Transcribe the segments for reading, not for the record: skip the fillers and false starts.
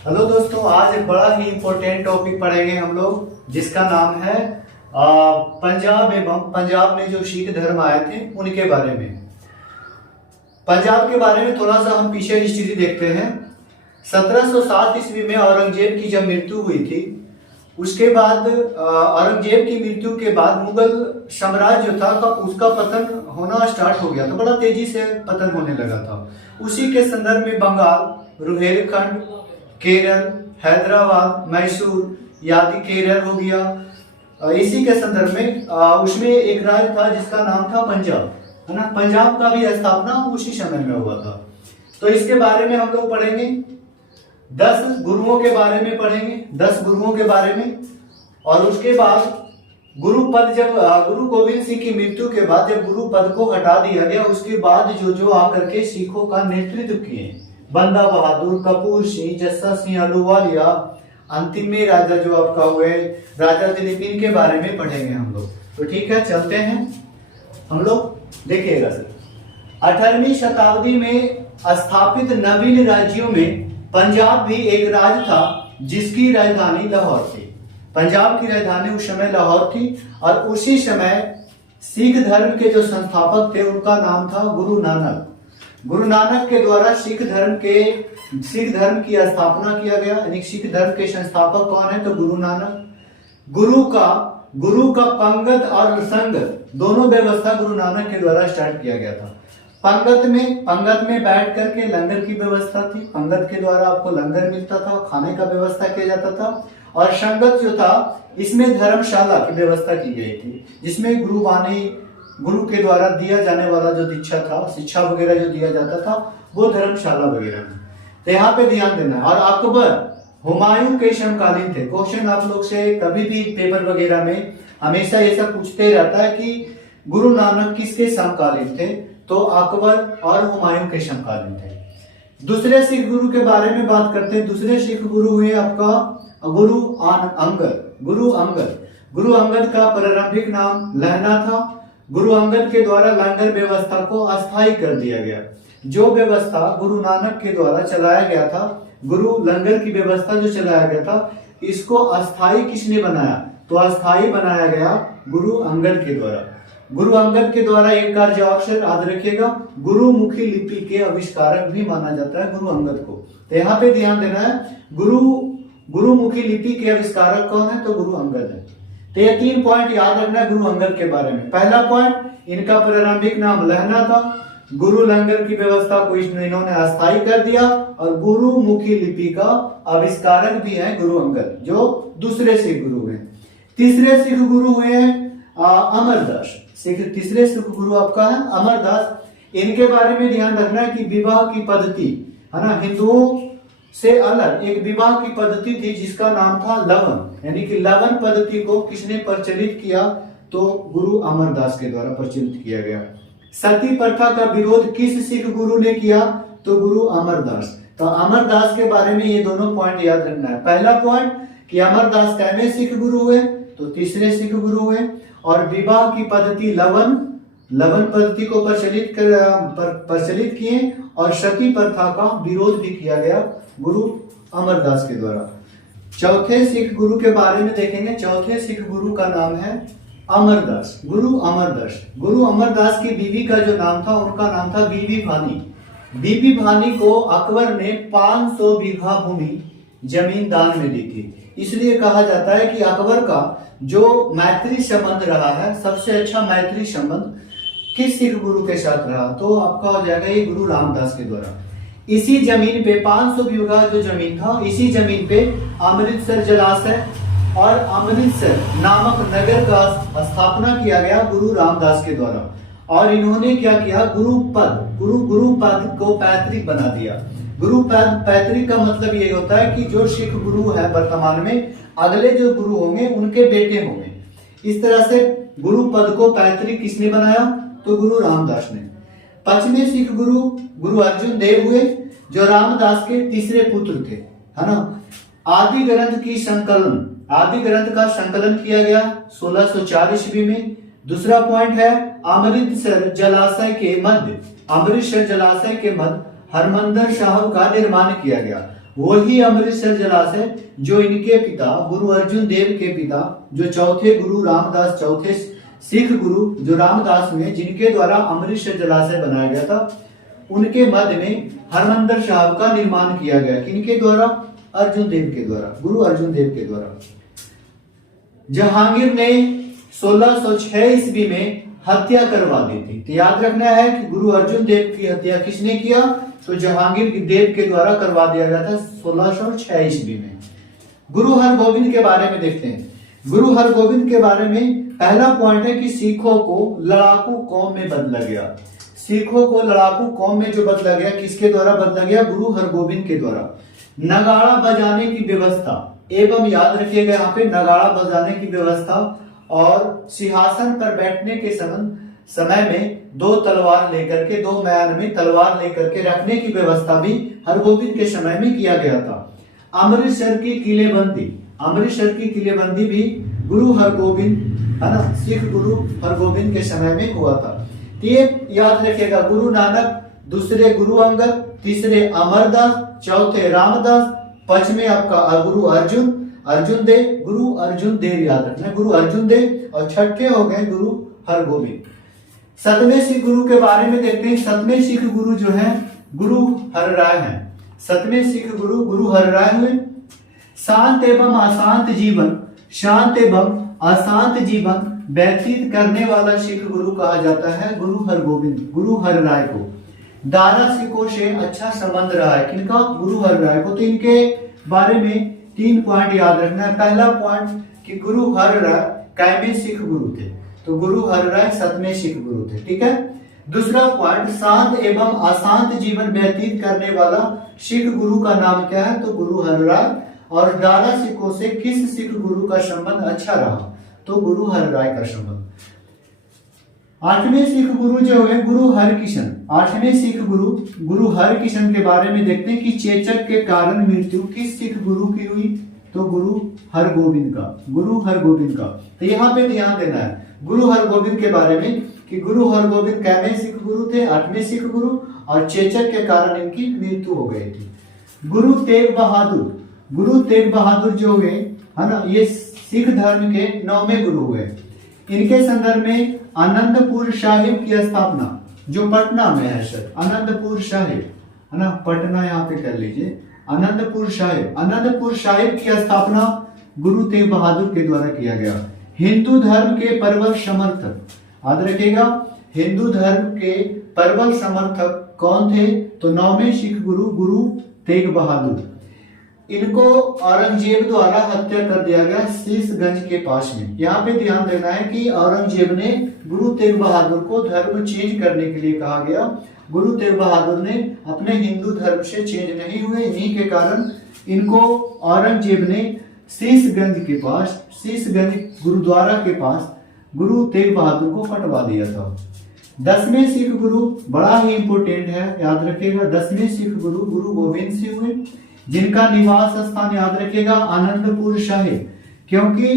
Hello दोस्तों, आज एक बड़ा ही इम्पोर्टेंट टॉपिक पढ़ेंगे हम लोग, जिसका नाम है पंजाब में जो सिख धर्म आए थे उनके बारे में। पंजाब के बारे में थोड़ा सा हम पीछे हिस्ट्री देखते हैं। 1707 ईस्वी में औरंगजेब की जब मृत्यु हुई थी, उसके बाद औरंगजेब की मृत्यु के बाद मुगल साम्राज्य था उसका पतन होना स्टार्ट हो गया था। बड़ा तेजी से पतन होने लगा था। उसी के संदर्भ में बंगाल, रुहेलखंड, केरल, हैदराबाद, मैसूर आदि केरल हो गया। इसी के संदर्भ में उसमें एक राज्य था जिसका नाम था पंजाब, है ना। पंजाब का भी स्थापना उसी समय में हुआ था। तो इसके बारे में हम लोग पढ़ेंगे। 10 गुरुओं के बारे में पढ़ेंगे, 10 गुरुओं के बारे में। और उसके बाद गुरु पद, जब गुरु गोविंद सिंह की मृत्यु के बाद जब गुरु पद को हटा दिया गया, उसके बाद जो आकर के सिखों का नेतृत्व किए, बंदा बहादुर, कपूर सिंह, जस्सा सिंह अहलूवालिया, अंतिम में राजा जो आपका हुए राजा दिलीप, इनके बारे में पढ़ेंगे हम लोग। तो ठीक है, चलते हैं हम लोग। देखिएगा सर, 18वीं शताब्दी में स्थापित नवीन राज्यों में पंजाब भी एक राज्य था जिसकी राजधानी लाहौर थी। पंजाब की राजधानी उस समय लाहौर थी। और उसी समय सिख धर्म के जो संस्थापक थे उनका नाम था गुरु नानक। गुरु नानक के द्वारा सिख धर्म की स्थापना किया गया। यानी सिख धर्म के संस्थापक कौन है? तो गुरु नानक। गुरु का पंगत और संगत दोनों व्यवस्था गुरु नानक के द्वारा स्टार्ट किया गया था। पंगत में बैठ करके लंगर की व्यवस्था थी। पंगत के द्वारा आपको लंगर मिलता था, खाने का व्यवस्था किया जाता था। और संगत जो था, इसमें धर्मशाला की व्यवस्था की गई थी, जिसमें गुरु के द्वारा दिया जाने वाला जो दीक्षा था, शिक्षा वगैरह जो दिया जाता था, वो धर्मशाला वगैरह में। तो यहाँ पे ध्यान देना है। और अकबर हुमायूं के समकालीन थे। क्वेश्चन आप लोग से कभी भी पेपर वगैरह में हमेशा ऐसा पूछते रहता है कि गुरु नानक किसके समकालीन थे? तो अकबर और हुमायूं के समकालीन थे। दूसरे सिख गुरु के बारे में बात करते हैं। दूसरे सिख गुरु हुए आपका गुरु अंगद। गुरु अंगद का प्रारंभिक नाम लहना था। गुरु अंगद के द्वारा लंगर व्यवस्था को अस्थायी कर दिया गया। जो व्यवस्था गुरु नानक के द्वारा चलाया गया था, गुरु लंगर की व्यवस्था जो चलाया गया था, इसको अस्थायी किसने बनाया? तो अस्थायी बनाया गया गुरु अंगद के द्वारा। गुरु अंगद के द्वारा एक कार्य और से याद रखिएगा, गुरुमुखी लिपि के आविष्कारक भी माना जाता है गुरु अंगद को। तो यहाँ पे ध्यान देना है, गुरुमुखी लिपि के आविष्कारक कौन है? तो गुरु अंगद है। तो ये 3 पॉइंट याद रखना है गुरु अंगद के बारे में। पहला पॉइंट, इनका प्रारंभिक नाम लहना था। गुरु लंगर की व्यवस्था को इन्होंने अस्थायी कर दिया। और गुरुमुखी लिपि का आविष्कारक भी है गुरु अंगद, जो दूसरे सिख गुरु हैं। तीसरे सिख गुरु हुए अमरदास। तीसरे सिख गुरु आपका है अमरदास। इनके बारे में ध्यान रखना है कि विवाह की पद्धति, है ना, हिंदुओं से अलग एक विवाह की पद्धति थी जिसका नाम था लवन। यानी कि लवन पद्धति को किसने प्रचलित किया? तो गुरु अमरदास के द्वारा प्रचलित किया गया। सती प्रथा का विरोध किस सिख गुरु ने किया? तो गुरु अमरदास। तो अमरदास के बारे में ये दोनों पॉइंट याद रखना है। पहला पॉइंट कि अमरदास कैसे सिख गुरु हुए? तो तीसरे सिख गुरु हुए। और विवाह की पद्धति लवन पद्धति को प्रचलित किए। और सती प्रथा का विरोध भी किया गया गुरु अमरदास के द्वारा। चौथे सिख गुरु के बारे में देखेंगे। चौथे सिख गुरु का नाम है अमरदास, गुरु अमरदास। गुरु अमरदास की बीवी का जो नाम था, उनका नाम था बीबी भानी। बीबी भानी को अकबर ने 500 बीघा भूमि जमीन दान में दी थी। इसलिए कहा जाता है कि अकबर का जो मैत्री संबंध रहा है, सबसे अच्छा मैत्री संबंध किस सिख गुरु के साथ रहा? तो आपका हो जाएगा ये गुरु रामदास के द्वारा। इसी जमीन पे 500 बीघा जो जमीन था, इसी जमीन पे अमृतसर जलाशय और अमृतसर नामक नगर का स्थापना किया गया गुरु रामदास के द्वारा। और इन्होंने क्या किया? गुरु पद को पैतृक बना दिया। गुरु पैतृक का मतलब ये होता है कि जो सिख गुरु है वर्तमान में, अगले जो गुरु होंगे उनके बेटे होंगे। इस तरह से गुरु पद को पैतृक किसने बनाया? तो गुरु रामदास ने। 5वें सिख गुरु अर्जुन देव हुए, जो रामदास के तीसरे पुत्र थे, है ना। आदि ग्रंथ का संकलन किया गया 1604 ईस्वी में। दूसरा पॉइंट है अमृतसर जलाशय के मध्य हरमंदिर साहब का निर्माण किया गया। वही अमृतसर जलाशय जो इनके पिता गुरु अर्जुन देव के पिता जो चौथे गुरु रामदास, चौथे सिख गुरु जो रामदास हुए, जिनके द्वारा अमृतसर जलाशय बनाया गया था, उनके मध्य में हरमंदिर साहिब का निर्माण किया गया। किनके द्वारा? अर्जुन देव के द्वारा, गुरु अर्जुन देव के द्वारा। जहांगीर ने 1606 ईस्वी में हत्या करवा दी थी। तो याद रखना है कि गुरु अर्जुन देव की हत्या किसने किया? तो जहांगीर देव के द्वारा करवा दिया गया था 1606 ईस्वी में। गुरु हरगोविंद के बारे में देखते हैं। गुरु हरगोविंद के बारे में पहला पॉइंट है कि सिखों को लड़ाकू कौम में बदला गया। सिखों को लड़ाकू कौम में जो बदला गया, किसके द्वारा बदला गया? गुरु हरगोविंद के द्वारा। नगाड़ा बजाने की व्यवस्था, एवं याद रखिएगा यहाँ पे नगाड़ा बजाने की व्यवस्था और सिंहासन पर बैठने के समय में दो तलवार लेकर के, दो म्यान में तलवार लेकर के रखने की व्यवस्था भी हरगोविंद के समय में किया गया था। अमृतसर की किलेबंदी, अमृतसर की किलेबंदी भी गुरु हरगोविंद, है ना, सिख गुरु हरगोविंद के समय में हुआ था। ये याद रखिएगा, गुरु नानक, दूसरे गुरु अंगद, तीसरे अमरदास, चौथे रामदास, पांचवें आपका गुरु अर्जुन देव, गुरु अर्जुन देव याद रखना, गुरु अर्जुन देव, और छठे हो गए गुरु हरगोविंद। सतवें सिख गुरु के बारे में देखते हैं। सतवें सिख गुरु जो है गुरु हरराय हैं। सतवें सिख गुरु गुरु हरराय हुए। शांत एवं अशांत जीवन, शांत एवं अशांत जीवन व्यतीत करने वाला सिख गुरु कहा जाता है गुरु हरगोविंद, गुरु हरराय को। दारा सिखों से अच्छा संबंध रहा है। किनका? गुरु हरराय को। तो इनके बारे में 3 पॉइंट याद रखना है। पहला पॉइंट कि गुरु हरराय कैवें सिख गुरु थे, तो गुरु हरराय सतवें सिख गुरु थे, ठीक है। दूसरा पॉइंट, शांत एवं अशांत जीवन व्यतीत करने वाला सिख गुरु का नाम क्या है? तो गुरु हरराय। और दारा सिखों से किस सिख गुरु का संबंध अच्छा रहा? तो गुरु हरराय का संबंध। 8वें सिख गुरु जो है गुरु हरकिशन। 8वें सिख गुरु गुरु हरकिशन के बारे में देखते हैं कि चेचक के कारण मृत्यु किस सिख गुरु की हुई? तो गुरु हरगोविंद का, गुरु हरगोविंद का। तो यहाँ पे ध्यान देना है गुरु हरगोविंद के बारे में कि गुरु हरगोविंद कैवें सिख गुरु थे? 8वें सिख गुरु, और चेचक के कारण इनकी मृत्यु हो गई थी। गुरु तेग बहादुर, गुरु तेग बहादुर जो हुए, है ना, ये सिख धर्म के 9वें गुरु हुए। इनके संदर्भ में आनंदपुर साहिब की स्थापना, जो पटना में है सर, आनंदपुर साहिब, है ना, पटना यहाँ पे कर लीजिए, आनंदपुर साहिब, आनंदपुर साहिब की स्थापना गुरु तेग बहादुर के द्वारा किया गया। हिंदू धर्म के प्रबल समर्थक, याद रखिएगा, हिंदू धर्म के प्रबल समर्थक कौन थे? तो 9वें सिख गुरु गुरु तेग बहादुर। इनको औरंगजेब द्वारा हत्या कर दिया गया शीशगंज के पास में। यहाँ पे ध्यान देना है कि औरंगजेब ने गुरु तेग बहादुर को धर्म चेंज करने के लिए कहा गया। गुरु तेग बहादुर ने अपने हिंदू धर्म से चेंज नहीं हुए, इन्हीं के कारण इनको औरंगजेब ने शीशगंज के पास, शीशगंज गुरुद्वारा के पास गुरु तेग बहादुर को कटवा दिया था। 10वें सिख गुरु बड़ा ही इंपोर्टेंट है, याद रखिएगा। 10वें सिख गुरु गुरु गोविंद सिंह हुए, जिनका निवास स्थान याद रखिएगा आनंदपुर साहिब, क्योंकि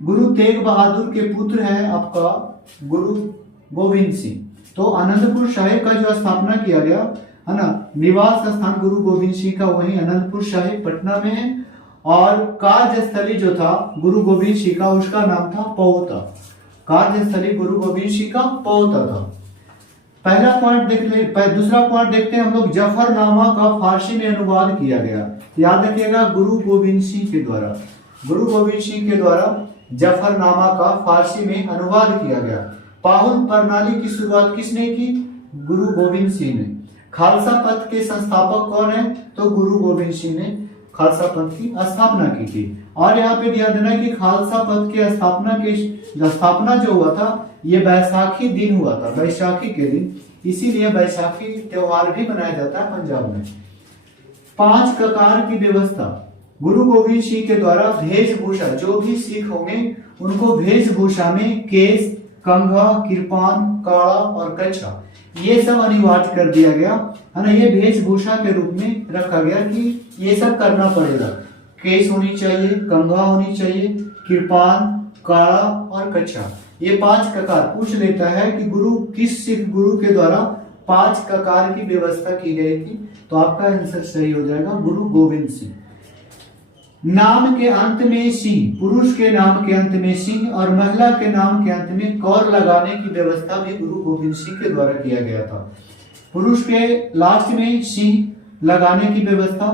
गुरु तेग बहादुर के पुत्र है आपका गुरु गोविंद सिंह। तो आनंदपुर साहिब का जो स्थापना किया गया, है ना, निवास स्थान गुरु गोविंद सिंह का वही आनंदपुर साहिब पटना में है। और कार्यस्थली जो था गुरु गोविंद सिंह का, उसका नाम था पौता। कार्यस्थली गुरु गोविंद सिंह का पौता था। पहला पॉइंट देख ले, दूसरा पॉइंट देखते हैं हम लोग, जफरनामा का फारसी में अनुवाद किया गया। याद रखिएगा गुरु गोविंद सिंह के द्वारा, गुरु गोविंद सिंह के द्वारा जफरनामा का फारसी में अनुवाद किया गया। पाहुन प्रणाली की शुरुआत किसने की? गुरु गोविंद सिंह ने। खालसा पंथ के संस्थापक कौन है? तो गुरु गोविंद सिंह ने खालसा पंथ की स्थापना की थी। और यहाँ पे ध्यान देना है कि खालसा पंथ की स्थापना जो हुआ था, ये बैसाखी दिन हुआ था, बैसाखी के दिन, इसीलिए बैसाखी त्योहार भी मनाया जाता है पंजाब में। 5 ककार की व्यवस्था गुरु गोविंद सिंह के द्वारा वेशभूषा, जो भी सिख होंगे उनको वेशभूषा में केस, कंघा, किरपान, काड़ा और कच्छा, ये सब अनिवार्य कर दिया गया, है ना। ये वेशभूषा के रूप में रखा गया कि ये सब करना पड़ेगा। केस होनी चाहिए, कंघा होनी चाहिए, किरपान, काड़ा और कच्छा, ये 5 ककार। पूछ लेता है कि गुरु किस सिख गुरु के द्वारा 5 ककार की व्यवस्था की गई थी। तो आपका आंसर सही हो जाएगा गुरु गोविंद सिंह। नाम के अंत में सिंह, पुरुष के नाम के अंत में सिंह और महिला के नाम के अंत में कौर लगाने की व्यवस्था भी गुरु गोविंद सिंह के द्वारा किया गया था। पुरुष के लास्ट में सिंह लगाने की व्यवस्था,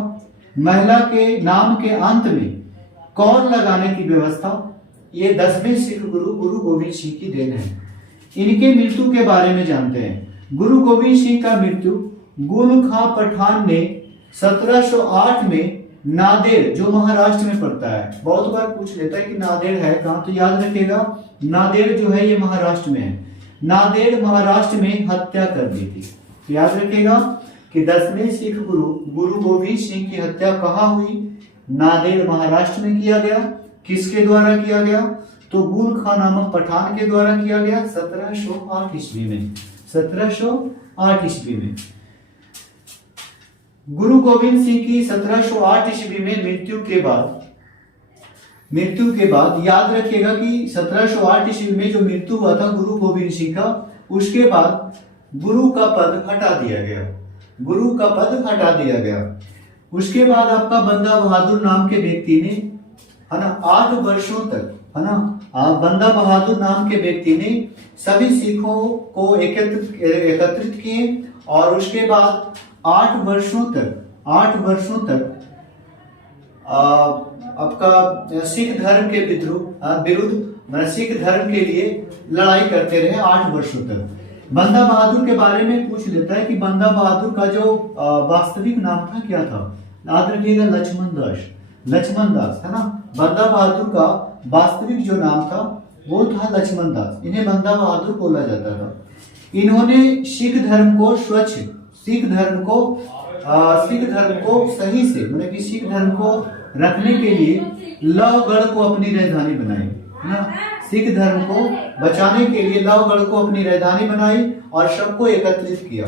महिला के नाम के अंत में कौर लगाने की व्यवस्था, ये 10वें सिख गुरु गुरु गोविंद सिंह की देन है। इनके मृत्यु के बारे में जानते हैं। गुरु गोविंद सिंह का मृत्यु गुल खां पठान ने 1708 में नांदेड़, जो महाराष्ट्र में पड़ता है, बहुत बार पूछ लेता है कि नांदेड़ है कहां, तो याद रखिएगा नांदेड़ जो है ये महाराष्ट्र में है। नांदेड़ महाराष्ट्र में हत्या कर दी थी। तो याद रखिएगा कि 10वें सिख गुरु गुरु गोविंद सिंह की हत्या कहाँ हुई? नांदेड़ महाराष्ट्र में किया गया। किसके द्वारा किया गया? तो गुल खां नामक पठान के द्वारा किया गया 1708 ईस्वी में। 1708 ईस्वी में गुरु गोविंद सिंह की 1708 ईस्वी में मृत्यु के बाद याद रखिएगा कि 1708 ईस्वी में जो मृत्यु हुआ था गुरु गोविंद सिंह का, उसके बाद गुरु का पद हटा दिया गया। गुरु का पद हटा दिया गया। उसके बाद आपका बंदा बहादुर नाम के व्यक्ति ने, है ना, 8 वर्षों तक, है ना, बंदा बहादुर नाम के व्यक्ति ने सभी सिखों को एकत्रित किए और उसके बाद 8 वर्षों तक आपका सिख धर्म के विरुद्ध सिख धर्म के लिए लड़ाई करते रहे 8 वर्षों तक। बंदा बहादुर के बारे में पूछ लेता है कि बंदा बहादुर का जो वास्तविक नाम था क्या था? याद रखिएगा लक्ष्मण दास, है ना। बंदा बहादुर का वास्तविक जो नाम था वो था लक्ष्मण दास। इन्हें बंदा बहादुर बोला जाता था। इन्होंने सिख धर्म को सही से, मतलब कि सिख धर्म को रखने के लिए लवगढ़ को अपनी राजधानी बनाई, है ना। सिख धर्म को बचाने के लिए लवगढ़ को अपनी राजधानी बनाई और सबको एकत्रित किया।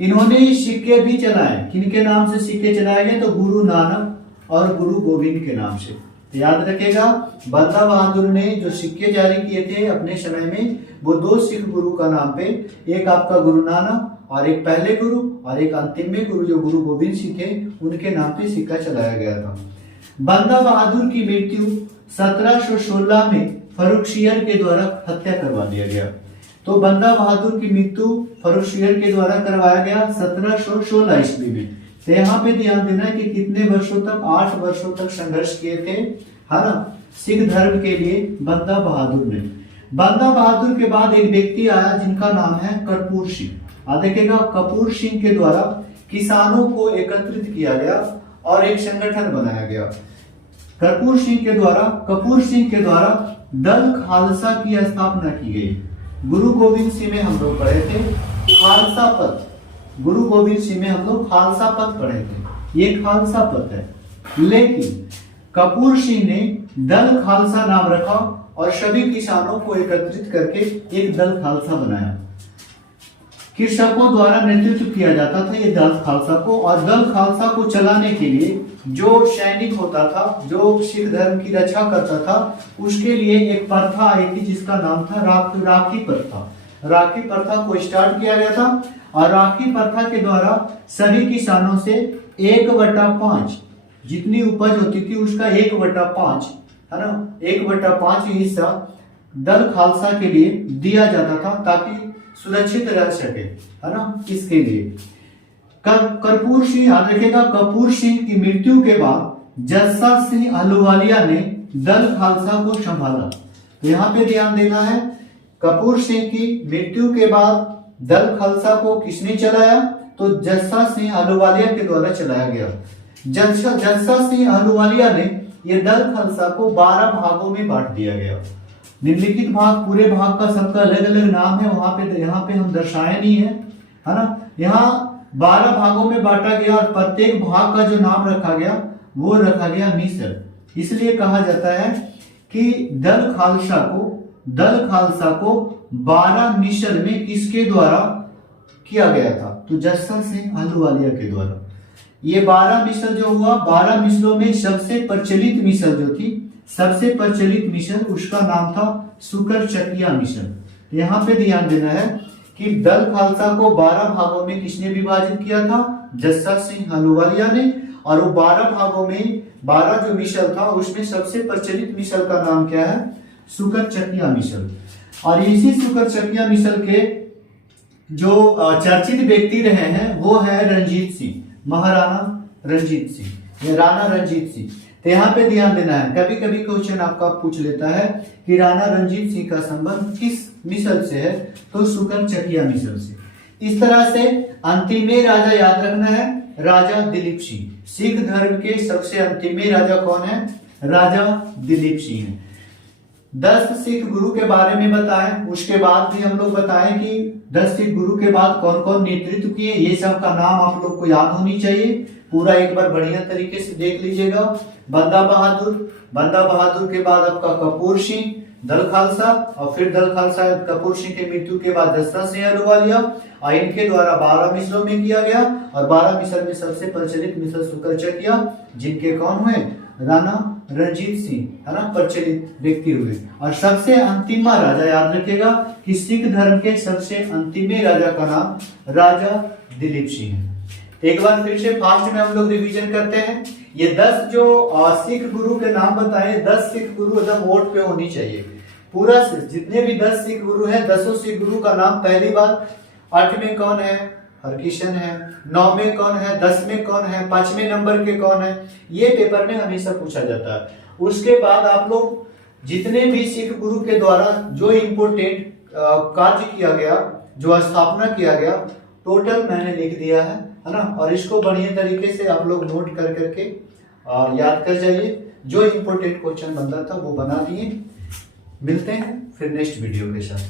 इन्होंने सिक्के भी चलाए। किनके नाम से सिक्के चलाए गए? तो गुरु नानक और गुरु गोविंद के नाम से। याद रखिएगा बंदा बहादुर ने जो सिक्के जारी किए थे अपने समय में, वो 2 सिख गुरु का नाम पे, एक आपका गुरु नानक और एक पहले गुरु और एक अंतिम में गुरु जो गुरु गोविंद सिंह थे उनके नाम पे सिक्का चलाया गया था। बंदा बहादुर की मृत्यु 1716 में फर्रुखसियर के द्वारा हत्या करवा दिया गया। तो बंदा बहादुर की मृत्यु फर्रुखसियर के द्वारा करवाया गया 1716 ईस्वी में। तो यहाँ पे ध्यान देना है कि कितने वर्षों तक, 8 वर्षों तक संघर्ष किए थे, है ना, सिख धर्म के लिए बंदा बहादुर ने। बंदा बहादुर के बाद एक व्यक्ति आया जिनका नाम है कर्पूर सिंह। देखिएगा कपूर सिंह के द्वारा किसानों को एकत्रित किया गया और एक संगठन बनाया गया। कपूर सिंह के द्वारा दल खालसा की स्थापना की गई। गुरु गोविंद सिंह में हम लोग पढ़े थे खालसा पथ। गुरु गोविंद सिंह में हम लोग खालसा पथ पढ़े थे। ये खालसा पथ है, लेकिन कपूर सिंह ने दल खालसा नाम रखा और सभी किसानों को एकत्रित करके एक दल खालसा बनाया। कृषकों द्वारा नेतृत्व किया जाता था ये दल खालसा को, और दल खालसा को चलाने के लिए जो सैनिक होता था, जो सिख धर्म की रक्षा करता था, उसके लिए एक प्रथा आई थी जिसका नाम था राखी प्रथा। राखी प्रथा को स्टार्ट किया गया था और राखी प्रथा के द्वारा सभी किसानों से 1/5 जितनी उपज होती थी उसका 1/5, है ना, 1/5 हिस्सा दल खालसा के लिए दिया जाता था ताकि सुरक्षित रह सके, है ना। इसके लिए कर्पूर सिंह, याद रखिएगा, कपूर सिंह की मृत्यु के बाद जस्सा सिंह अहलुवालिया ने दल खालसा को संभाला। तो यहाँ पे ध्यान देना है, कपूर सिंह की मृत्यु के बाद दल खालसा को किसने चलाया? तो जस्सा सिंह अहलुवालिया के द्वारा चलाया गया। जस्सा सिंह अहलुवालिया ने यह दल खालसा को 12 भागों में बांट दिया गया। निम्नलिखित भाग, पूरे भाग का सबका अलग अलग नाम है, यहाँ पे हम दर्शाए नहीं है ना। यहाँ 12 भागों में बांटा गया और प्रत्येक भाग का जो नाम रखा गया वो रखा गया मिसर। इसलिए कहा जाता है कि दल खालसा को 12 मिसर में किसके द्वारा किया गया था? तो जस्सा सिंह अहलुवालिया के द्वारा। ये 12 मिसर जो हुआ, 12 मिसरों में सबसे प्रचलित मिसर जो थी, सबसे प्रचलित मिशन उसका नाम था सुकर चकिया मिशन। यहाँ पे ध्यान देना है कि दल खालसा को 12 भागों में किसने विभाजित किया था? जस्सा सिंह अहलूवालिया ने। और वो 12 भागों में 12 जो मिसल था उसमें सबसे प्रचलित मिसल का नाम क्या है? सुकर चकिया मिसल। और इसी सुकर चकिया मिसल के जो चर्चित व्यक्ति रहे हैं वो है रंजीत सिंह, महाराणा रंजीत सिंह या राणा रंजीत सिंह। तो यहाँ पे ध्यान देना है, कभी कभी क्वेश्चन आपका पूछ लेता है कि राणा रंजीत सिंह का संबंध किस मिसल से है, तो सुकर चकिया मिसल से। इस तरह से अंतिम राजा याद रखना है, राजा दिलीप सिंह। सिख धर्म के सबसे अंतिम राजा कौन है? राजा दिलीप सिंह है। 10 सिख गुरु के बारे में बताएं, उसके बाद भी हम लोग बताएं कि 10 सिख गुरु के बाद कौन कौन नेतृत्व किए, ये सब का नाम आप लोग को याद होनी चाहिए। पूरा एक बार बढ़िया तरीके से देख लीजिएगा। बंदा बहादुर के बाद आपका कपूर सिंह, दल खालसा, और फिर दल खालसा कपूर सिंह के मृत्यु के बाद जस्सा सिंह अहलूवालिया, और इनके द्वारा 12 मिसलों में किया गया। और 12 मिसल में सबसे प्रचलित मिसल सुकर चकिया, जिनके कौन हुए? राणा रंजीत सिंह, है ना, प्रचलित व्यक्ति हुए। और सबसे अंतिम राजा याद रखिएगा कि सिख धर्म के सबसे अंतिम राजा का नाम राजा दिलीप सिंह है। एक बार फिर से फास्ट में हम लोग रिवीजन करते हैं। ये 10 जो सिख गुरु के नाम बताए, 10 सिख गुरु एकदम वोट पे होनी चाहिए। पूरा जितने भी 10 सिख गुरु हैं, 10 सिख गुरु का नाम पहली बार 8 में कौन है? हरकिशन है। 9 में कौन है? 10 में कौन है? 5वें नंबर के कौन है? ये पेपर में हमेशा पूछा जाता है। उसके बाद आप लोग जितने भी सिख गुरु के द्वारा जो इम्पोर्टेंट कार्य किया गया, जो स्थापना किया गया, टोटल मैंने लिख दिया है ना। और इसको बढ़िया तरीके से आप लोग नोट कर करके याद कर जाइए। जो इम्पोर्टेंट क्वेश्चन बन रहा था वो बना दिए। मिलते हैं फिर नेक्स्ट वीडियो के साथ।